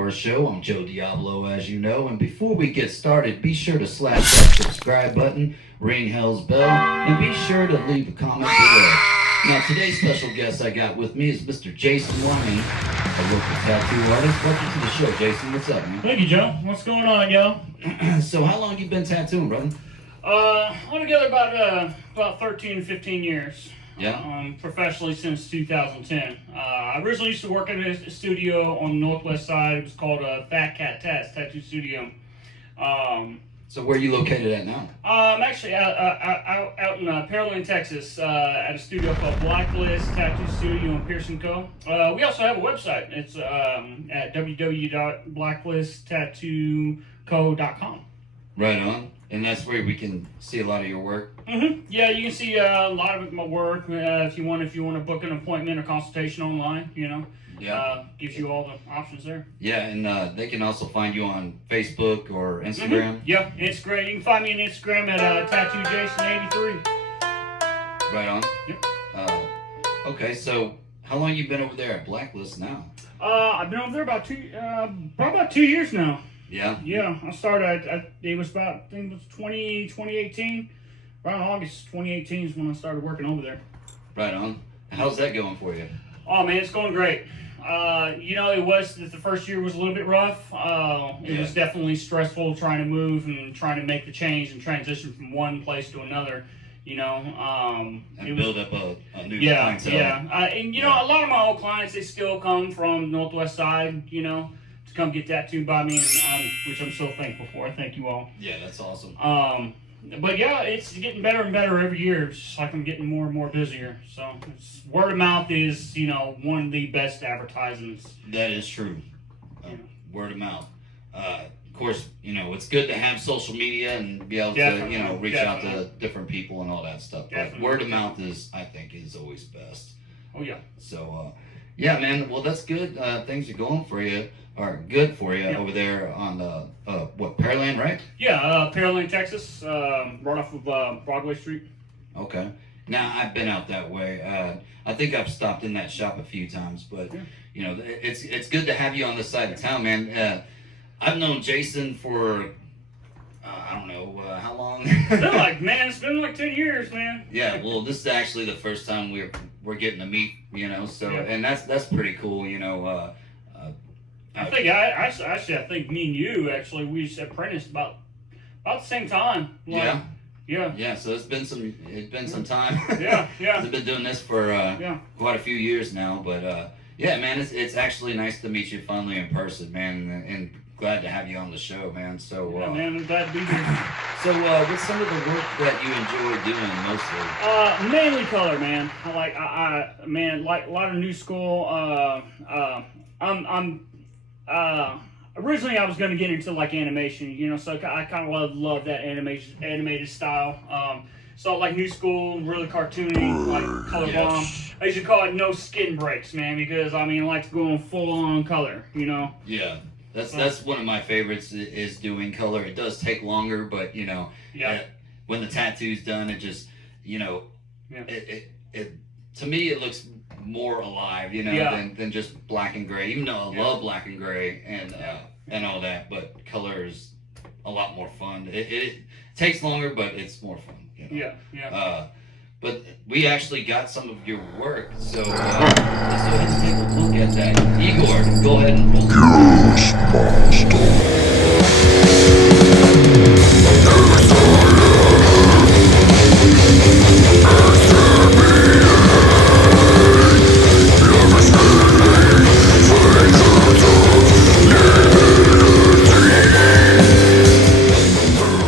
Horror Show. I'm Joe Diablo, as you know. And before we get started, be sure to slash that subscribe button, ring hell's bell, and be sure to leave a comment below. Now, today's special guest I got with me is Mr. Jason Wyman, a local tattoo artist. Welcome to the show, Jason. What's up, man? Thank you, Joe. What's going on, yo? So, how long you been tattooing, brother? Altogether about 13 to 15 years. Yeah. Professionally since 2010. I originally used to work in a studio on the northwest side. It was called Fat Cat Tattoo Studio. So where are you located at now? I'm actually out in Pearland, Texas, at a studio called Blacklist Tattoo Studio in Pearson Co. We also have a website. It's at www.blacklisttattooco.com. Right on. And that's where we can see a lot of your work. Mm-hmm. Yeah, you can see a lot of my work if you want to book an appointment or consultation online. Yeah. Gives you all the options there. Yeah, and they can also find you on Facebook or Instagram. Mm-hmm. Yeah, Instagram. You can find me on Instagram at TattooJason83. Right on. Yep. Okay, so how long you been over there at Blacklist now? I've been over there probably about 2 years now. Yeah. Yeah, I started. It was about, I think it was 2018. Around August 2018 is when I started working over there. Right on. How's that going for you? Oh man, it's going great. It was the first year was a little bit rough. It was definitely stressful trying to move and trying to make the change and transition from one place to another. And build up a new clientele. Yeah. A lot of my old clients, they still come from the northwest side. To come get tattooed by me, which I'm so thankful for. Thank you all. Yeah, that's awesome. But yeah, it's getting better and better every year. It's just like I'm getting more and more busier. So word of mouth is, one of the best advertisements. That is true. Word of mouth. Of course, it's good to have social media and be able to, reach out to different people and all that stuff. But word of mouth is always best. Oh yeah. So, yeah, man. Well, that's good. Things are going for you. Are good for you over there on Pearland, right? Yeah, Pearland, Texas, right off of Broadway Street. Okay. Now I've been out that way. I think I've stopped in that shop a few times, but it's good to have you on this side of town, man. I've known Jason for I don't know how long. It's been like 10 years, man. Yeah. Well, this is actually the first time we're getting to meet, So and that's pretty cool, I think I think me and you we just apprenticed about the same time. Yeah. Yeah. So it's been some time. Yeah. I've been doing this for quite a few years now, but yeah, man, it's actually nice to meet you finally in person, man, and glad to have you on the show, man. So yeah, man, I'm glad to be here. So what's some of the work that you enjoy doing mostly? Mainly color, man. I like a lot of new school. Originally I was going to get into like animation, so I kind of love that animated style. So like new school, really cartoony, like color bomb. I used to call it no skin breaks, man, because I like to go on full on color, Yeah. That's one of my favorites is doing color. It does take longer, but when the tattoo's done, it just it to me it looks more alive, than just black and gray. Even though I love black and gray and all that, but color is a lot more fun. It takes longer, but it's more fun. Yeah. But we actually got some of your work, so let's go ahead and take a look at that. Igor, go ahead and roll.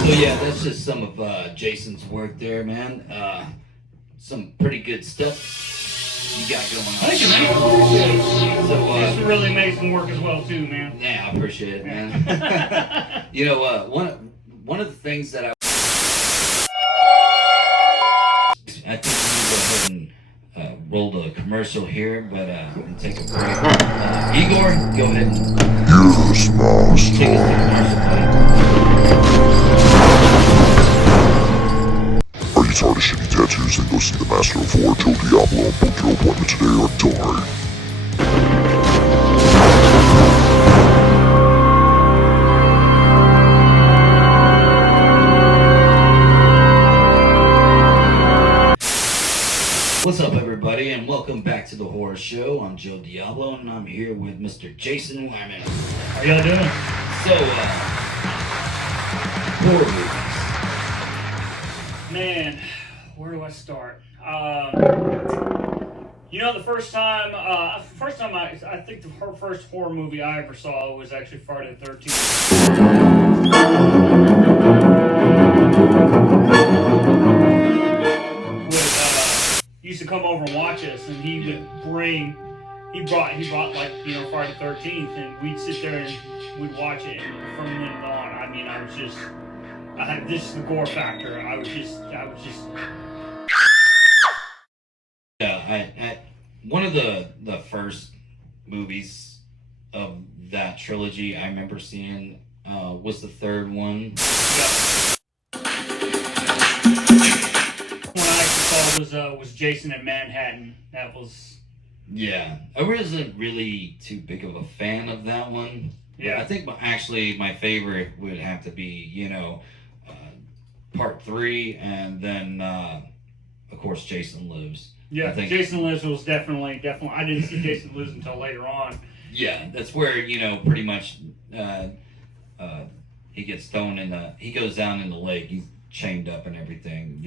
So yeah, that's just some of Jason's work there, man. Some pretty good stuff you got going on. Thank you, man. So, it's really amazing work as well, too, man. Yeah, I appreciate it, man. One of the things that I think we need to go ahead and roll the commercial here, but and take a break. Igor, go ahead and take us to commercial, buddy. Are you tired of shitty tattoos? Then go see the master of war, Joe Diablo, and book your appointment today or die. welcome back to the Horror Show. I'm Joe Diablo, and I'm here with Mr. Jason Wyman. How y'all doing? So, horror movies. Man, where do I start? The first time I think the first horror movie I ever saw was actually Friday the 13th. Used to come over and watch us, and he brought like Friday the 13th, and we'd sit there and we'd watch it, and from then on, I mean, I had this the gore factor. I was just. Yeah, one of the first movies of that trilogy I remember seeing was the third one. Yeah. One I actually saw was Jason in Manhattan. That was. Yeah, I wasn't really too big of a fan of that one. Yeah, I think actually my favorite would have to be part 3, and then of course Jason Lives. Yeah, I think, Jason Lives was definitely. I didn't see Jason Lives until later on. Yeah, that's where pretty much he gets thrown he goes down in the lake. He's chained up and everything.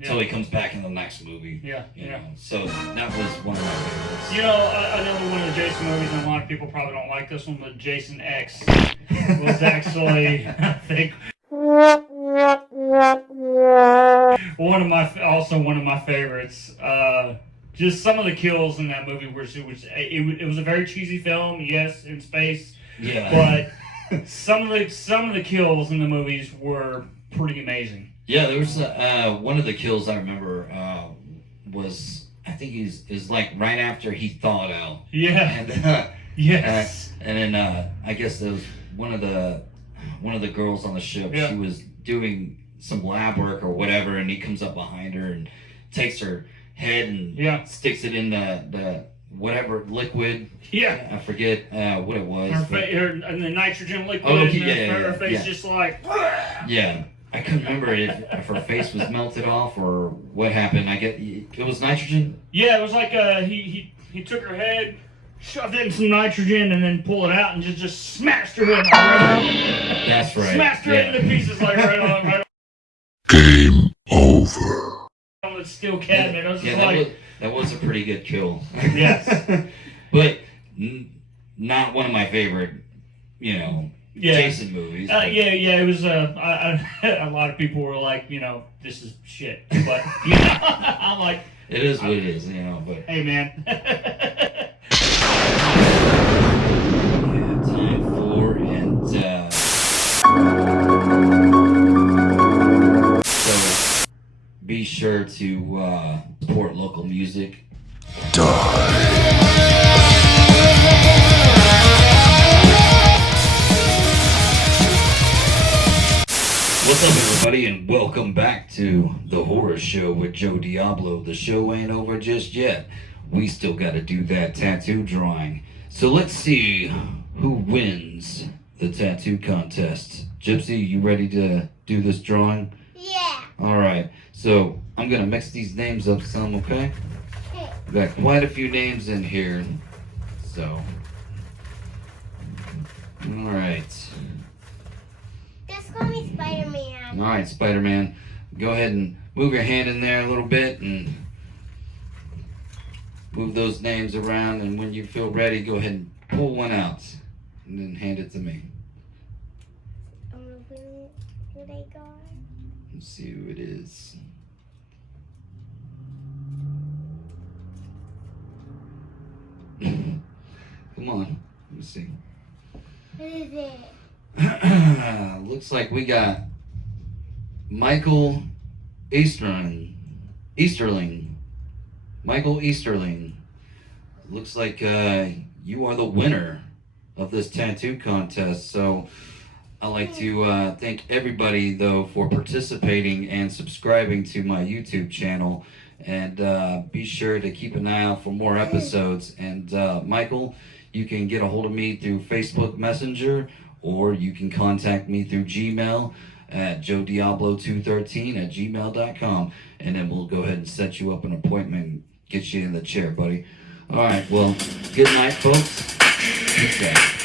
Until he comes back in the next movie. Yeah. So that was one of my favorites. Another one of the Jason movies, and a lot of people probably don't like this one, but Jason X was actually, I think, one of my favorites. Just some of the kills in that movie it was a very cheesy film, yes, in space. Yeah. But some of the kills in the movies were pretty amazing. Yeah, there was one of the kills I remember was, I think is like right after he thawed out. Yeah. And yes. And then I guess there was one of the girls on the ship. Yeah. She was doing some lab work or whatever, and he comes up behind her and takes her head and sticks it in the whatever liquid. Yeah. I forget what it was. And the nitrogen liquid. Oh, okay, her face just like. Yeah. I couldn't remember if her face was melted off or what happened. I get it was nitrogen. Yeah, it was like he took her head, shoved it in some nitrogen, and then pulled it out and just smashed her head. That's right. Smashed her head into pieces like right on. Game over. On the steel cabinet. I was just that was a pretty good kill. Yes. But not one of my favorite, Jason movies. It was. A lot of people were like, this is shit. But I'm like, it is what it is, But hey, man. Time for so be sure to support local music. What's up, everybody, and welcome back to The Horror Show with Joe Diablo. The show ain't over just yet. We still got to do that tattoo drawing. So let's see who wins the tattoo contest. Gypsy, you ready to do this drawing? Yeah. All right. So I'm going to mix these names up some, okay? We've got quite a few names in here. So, all right. Just call me Spider-Man. All right, Spider-Man. Go ahead and move your hand in there a little bit and move those names around. And when you feel ready, go ahead and pull one out and then hand it to me. Who they got? Let's see who it is. Come on. Let me see. Who is it? Looks like we got Michael Easterling. Michael Easterling. Looks like you are the winner of this tattoo contest. So I'd like to thank everybody, though, for participating and subscribing to my YouTube channel. And be sure to keep an eye out for more episodes. And Michael, you can get a hold of me through Facebook Messenger, or you can contact me through Gmail at joediablo213@gmail.com, and then we'll go ahead and set you up an appointment, Get you in the chair, buddy. All right, well, good night, folks. Peace out.